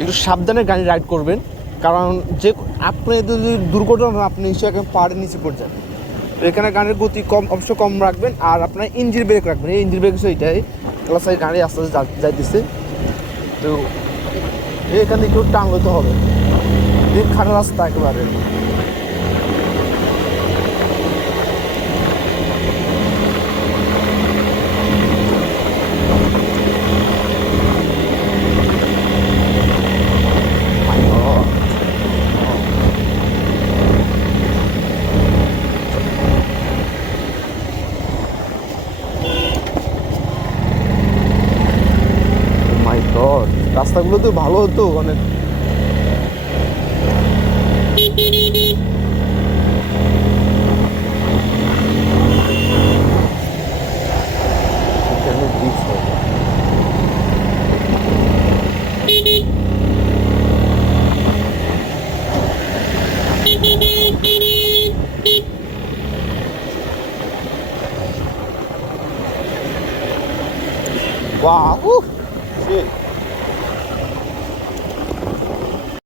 একটু সাবধানে গাড়ি রাইড করবেন, কারণ যে আপনি যদি দুর্ঘটনা আপনি নিশ্চয়ই পাহাড়ের নিচে পড়ে যাবেন। তো এখানে গাড়ির গতি অবশ্য কম রাখবেন, আর আপনার ইঞ্জিন ব্রেক রাখবেন। এই ইঞ্জিন ব্রেক হচ্ছে এইটাই, ক্লাসের গাড়ি আস্তে আস্তে যাইতেছে। তো এখান থেকে একটু টান লইতে হবে, দিন খারাপ রাস্তা একেবারে। মাই গড, রাস্তাগুলো তো ভালো হতো অনেক। Wow, shit.